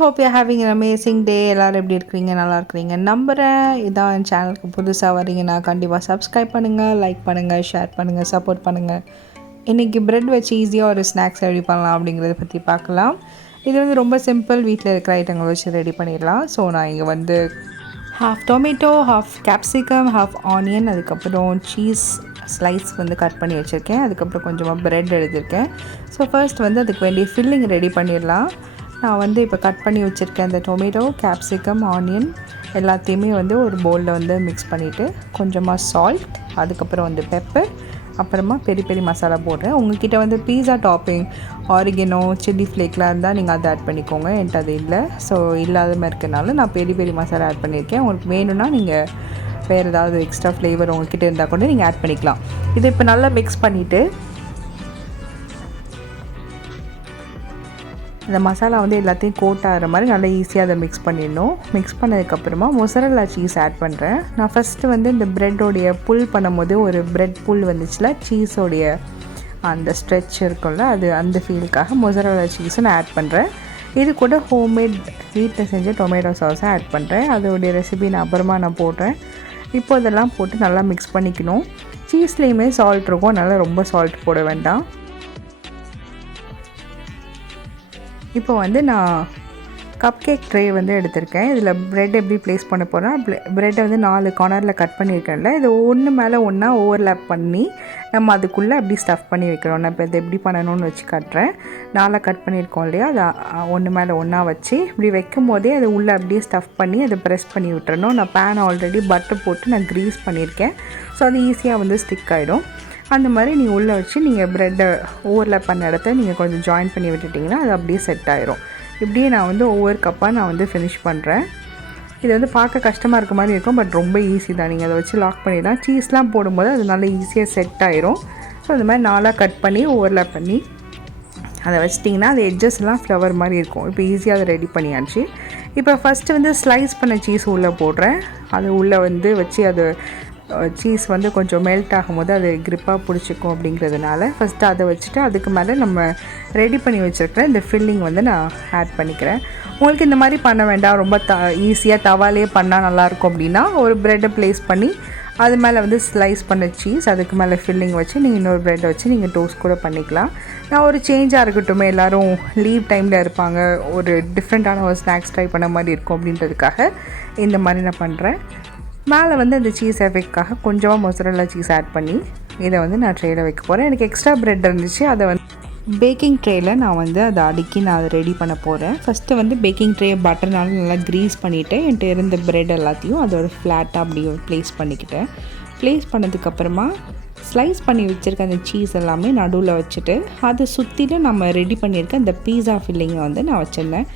hope you're having an amazing day. எல்லாரும் எப்படி இருக்கீங்க? நல்லா இருக்கீங்க நம்புறேன். இதான் என் சேனலுக்கு புதுசாக வரீங்கன்னா கண்டிப்பாக சப்ஸ்கிரைப் பண்ணுங்கள், லைக் பண்ணுங்கள், ஷேர் பண்ணுங்கள், சப்போர்ட் பண்ணுங்கள். இன்றைக்கி ப்ரெட் வச்சு ஈஸியாக ஒரு ஸ்நாக்ஸ் ரெடி பண்ணலாம் அப்படிங்கிறத பற்றி பார்க்கலாம். இது வந்து ரொம்ப சிம்பிள், வீட்டில் இருக்கிற ஐட்டங்களை வச்சு ரெடி பண்ணிடலாம். ஸோ நான் இங்கே வந்து half tomato, half capsicum, half onion, அதுக்கப்புறம் சீஸ் ஸ்லைஸ் வந்து கட் பண்ணி வச்சுருக்கேன். அதுக்கப்புறம் கொஞ்சமாக ப்ரெட் எடுத்திருக்கேன். ஸோ ஃபர்ஸ்ட் வந்து அதுக்கு வேண்டிய ஃபில்லிங் ரெடி பண்ணிடலாம். நான் வந்து இப்போ கட் பண்ணி வச்சுருக்கேன் அந்த டொமேட்டோ, கேப்சிகம், ஆனியன் எல்லாத்தையுமே வந்து ஒரு பவுலில் வந்து மிக்ஸ் பண்ணிவிட்டு கொஞ்சமாக சால்ட், அதுக்கப்புறம் வந்து பெப்பர், அப்புறமா பெரி பெரி மசாலா போடுறேன். உங்கள்கிட்ட வந்து பீஸா டாப்பிங், ஆரிகனோ, சில்லி ஃப்ளேக்லாம் இருந்தால் நீங்கள் அதை ஆட் பண்ணிக்கோங்க. என்கிட்ட அது இல்லை. ஸோ இல்லாத மாதிரி இருக்கனால நான் பெரி பெரி மசாலா ஆட் பண்ணியிருக்கேன். உங்களுக்கு வேணும்னா நீங்கள் வேறு ஏதாவது எக்ஸ்ட்ரா ஃப்ளேவர் உங்கள்கிட்ட இருந்தால் கூட நீங்கள் ஆட் பண்ணிக்கலாம். இதை இப்போ நல்லா மிக்ஸ் பண்ணிவிட்டு இந்த மசாலா வந்து எல்லாத்தையும் கோட் ஆகிற மாதிரி நல்லா ஈஸியாக அதை மிக்ஸ் பண்ணிடணும். மிக்ஸ் பண்ணதுக்கப்புறமா மொசரல்லா சீஸ் ஆட் பண்ணுறேன். நான் ஃபஸ்ட்டு வந்து இந்த ப்ரெட்டோடைய புல் பண்ணும்போது ஒரு ப்ரெட் புல் வந்துச்சுல, சீஸோடைய அந்த ஸ்ட்ரெச் இருக்கும்ல, அது அந்த ஃபீலுக்காக மொசரல்லா சீஸை நான் ஆட் பண்ணுறேன். இது கூட ஹோம்மேட் வீட்டில் செஞ்ச டொமேட்டோ சாஸை ஆட் பண்ணுறேன். அதோடைய ரெசிபி நான் அப்புறமா நான் போடுறேன். இப்போ இதெல்லாம் போட்டு நல்லா மிக்ஸ் பண்ணிக்கணும். சீஸ்லேயுமே சால்ட் இருக்கும், அதனால் ரொம்ப சால்ட் போட வேண்டாம். இப்போ வந்து நான் கப் கேக் ட்ரே வந்து எடுத்திருக்கேன். இதில் ப்ரெட் எப்படி ப்ளேஸ் பண்ண போகிறேன், ப்ரெட்டை வந்து 4 கார்னரில் கட் பண்ணியிருக்கேன்ல, இது ஒன்று மேலே ஒன்றா ஓவர்லேப் பண்ணி நம்ம அதுக்குள்ளே அப்படி ஸ்டஃப் பண்ணி வைக்கிறோம். நான் இப்போ இதை எப்படி பண்ணணும்னு வச்சு காட்டுறேன். 4 கட் பண்ணியிருக்கோம் இல்லையா, அதை ஒன்று மேலே ஒன்றா வச்சு இப்படி வைக்கும் போதே அது உள்ளே அப்படியே ஸ்டஃப் பண்ணி அதை ப்ரெஸ் பண்ணி விட்டுறணும். நான் பேன் ஆல்ரெடி பட்டர் போட்டு நான் க்ரீஸ் பண்ணியிருக்கேன். ஸோ அது ஈஸியாக வந்து ஸ்டிக் ஆகிடும். அந்த மாதிரி நீங்கள் உள்ளே வச்சு நீங்கள் ப்ரெட்டை ஓவர்லேப் பண்ண இடத்த நீங்கள் கொஞ்சம் ஜாயின் பண்ணி விட்டுட்டிங்கன்னா அது அப்படியே செட் ஆகிரும். இப்படியே நான் வந்து ஒவ்வொரு கப்பாக நான் வந்து ஃபினிஷ் பண்ணுறேன். இது வந்து பார்க்க கஷ்டமாக இருக்க மாதிரி இருக்கும், பட் ரொம்ப ஈஸி தான். நீங்கள் அதை வச்சு லாக் பண்ணிடலாம். சீஸ்லாம் போடும்போது அது நல்லா ஈஸியாக செட் ஆகிரும். ஸோ அந்த மாதிரி 4 கட் பண்ணி ஓவர்லேப் பண்ணி அதை வச்சிட்டிங்கன்னா அது எட்ஜஸ்லாம் ஃப்ளவர் மாதிரி இருக்கும். இப்போ ஈஸியாக அதை ரெடி பண்ணியாச்சு. இப்போ ஃபஸ்ட்டு வந்து ஸ்லைஸ் பண்ண சீஸ் உள்ளே போடுறேன். அது உள்ளே வந்து வச்சு அது சீஸ் வந்து கொஞ்சம் மெல்ட் ஆகும்போது அது க்ரிப்பாக பிடிச்சிக்கும். அப்படிங்கிறதுனால ஃபஸ்ட்டு அதை வச்சுட்டு அதுக்கு மேலே நம்ம ரெடி பண்ணி வச்சுருக்கிற இந்த ஃபில்லிங் வந்து நான் ஆட் பண்ணிக்கிறேன். உங்களுக்கு இந்த மாதிரி பண்ண வேண்டாம், ரொம்ப ஈஸியாக தவாலே பண்ணால் நல்லாயிருக்கும் அப்படின்னா ஒரு ப்ரெட்டை ப்ளேஸ் பண்ணி அது மேலே வந்து ஸ்லைஸ் பண்ண சீஸ், அதுக்கு மேலே ஃபில்லிங் வச்சு நீங்கள் இன்னொரு ப்ரெட்டை வச்சு நீங்கள் டோஸ்ட் கூட பண்ணிக்கலாம். நான் ஒரு சேஞ்சாக இருக்கட்டும், எல்லோரும் லீவ் டைமில் இருப்பாங்க, ஒரு டிஃப்ரெண்ட்டான ஒரு ஸ்நாக்ஸ் ட்ரை பண்ண மாதிரி இருக்கும் அப்படின்றதுக்காக இந்த மாதிரி நான் பண்ணுறேன். மேலே வந்து அந்த சீஸ் எஃபெக்ட்காக கொஞ்சமாக மொசரல்லா சீஸ் ஆட் பண்ணி இதை வந்து நான் ட்ரேயில் வைக்க போகிறேன். எனக்கு எக்ஸ்ட்ரா ப்ரெட் இருந்துச்சு, அதை வந்து பேக்கிங் ட்ரேயில் நான் வந்து அதை அடுக்கி நான் அதை ரெடி பண்ண போகிறேன். ஃபஸ்ட்டு வந்து பேக்கிங் ட்ரே பட்டர்னால நல்லா க்ரீஸ் பண்ணிவிட்டு என்கிட்ட இருந்த ப்ரெட் எல்லாத்தையும் அதோட ஃப்ளாட்டாக அப்படி ப்ளேஸ் பண்ணிக்கிட்டேன். ப்ளேஸ் பண்ணதுக்கப்புறமா ஸ்லைஸ் பண்ணி வச்சுருக்க அந்த சீஸ் எல்லாமே நடுவில் வச்சுட்டு அதை சுற்றிலும் நம்ம ரெடி பண்ணியிருக்க அந்த பீஸா ஃபில்லிங்கை வந்து நான் வச்சுருந்தேன்.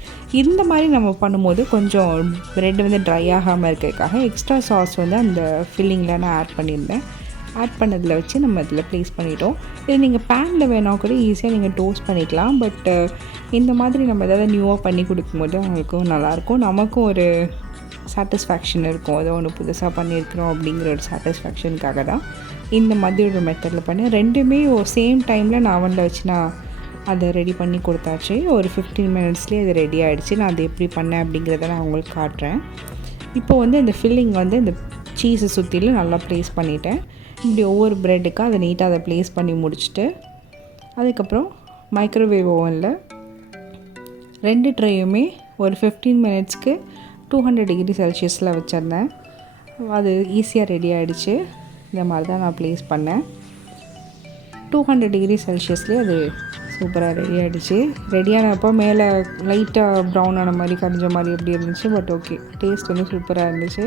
இந்த மாதிரி நம்ம பண்ணும்போது கொஞ்சம் ப்ரெட் வந்து ட்ரை ஆகாமல் இருக்கிறதுக்காக எக்ஸ்ட்ரா சாஸ் வந்து அந்த ஃபில்லிங்கில் நான் ஆட் பண்ணியிருந்தேன். ஆட் பண்ணதில் வச்சு நம்ம இதில் ப்ளேஸ் பண்ணிட்டோம். இது நீங்கள் பேனில் வேணால் கூட ஈஸியாக நீங்கள் டோஸ்ட் பண்ணிக்கலாம். பட் இந்த மாதிரி நம்ம எதாவது நியூவாக பண்ணி கொடுக்கும்போது அவங்களுக்கும் நல்லாயிருக்கும், நமக்கும் ஒரு சாட்டிஸ்ஃபேக்ஷன் இருக்கும். ஏதோ ஒன்று புதுசாக பண்ணியிருக்கிறோம் அப்படிங்கிற ஒரு சாட்டிஸ்ஃபேக்ஷனுக்காக தான் இந்த மாதிரி ஒரு மெத்தடில் பண்ணி ரெண்டுமே சேம் டைமில் நான் அவனில் வச்சு நான் அதை ரெடி பண்ணி கொடுத்தாச்சு. ஒரு 15 மினிட்ஸ்லேயே அது ரெடி ஆகிடுச்சு. நான் அதை எப்படி பண்ணேன் அப்படிங்கிறத நான் உங்களுக்கு காட்டுறேன். இப்போ வந்து இந்த ஃபில்லிங் வந்து இந்த சீஸை சுற்றிலும் நல்லா ப்ளேஸ் பண்ணிவிட்டேன். இப்படி ஒவ்வொரு ப்ரெட்டுக்காக அதை நீட்டாக அதை ப்ளேஸ் பண்ணி முடிச்சுட்டு அதுக்கப்புறம் மைக்ரோவேவ் ஓவனில் 2 ட்ரேயுமே ஒரு 15 மினிட்ஸ்க்கு 200 டிகிரி செல்சியஸில் வச்சுருந்தேன். அது ஈஸியாக ரெடி ஆகிடுச்சு. இந்த மாதிரி தான் நான் ப்ளேஸ் பண்ணேன். 200 டிகிரி செல்சியஸ்லேயே அது சூப்பராக ரெடி ஆகிடுச்சு. ரெடியானப்போ மேலே லைட்டாக ப்ரௌன் ஆன மாதிரி கரிஞ்ச மாதிரி எப்படி இருந்துச்சு, பட் ஓகே, டேஸ்ட் வந்து சூப்பராக இருந்துச்சு.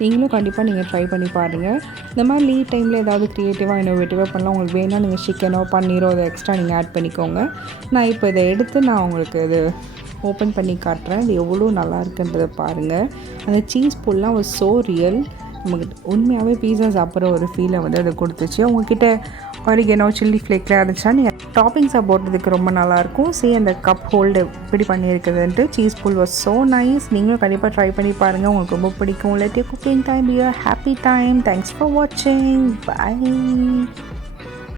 நீங்களும் கண்டிப்பாக நீங்கள் ட்ரை பண்ணி பாருங்கள். இந்த மாதிரி லீவ் டைமில் ஏதாவது க்ரியேட்டிவாக இன்னோவேட்டிவாக பண்ணலாம். உங்களுக்கு வேணால் நீங்கள் சிக்கனோ பன்னீரோ அதை எக்ஸ்ட்ரா நீங்கள் ஆட் பண்ணிக்கோங்க. நான் இப்போ இதை எடுத்து நான் உங்களுக்கு இது ஓப்பன் பண்ணி காட்டுறேன். இது எவ்வளோ நல்லா இருக்குன்றதை பாருங்கள். அந்த சீஸ் புல்லாம் ஒரு ஸோ ரியல். நமக்கு உண்மையாகவே பீஸா சாப்பிட்ற ஒரு ஃபீலை வந்து அதை கொடுத்துச்சு. உங்கள்கிட்ட ஆரிகனோ, சில்லி ஃப்ளேக்லாம் இருந்துச்சுன்னா நீங்கள் டாப்பிங்ஸாக போடுறதுக்கு ரொம்ப நல்லாயிருக்கும். அந்த கப் ஹோல்டு இப்படி பண்ணியிருக்குதுன்ட்டு cheese pull was so nice. நீங்களும் கண்டிப்பாக ட்ரை பண்ணி பாருங்கள், உங்களுக்கு ரொம்ப பிடிக்கும். Let your cooking time be your happy time. Thanks for வாட்சிங். பை.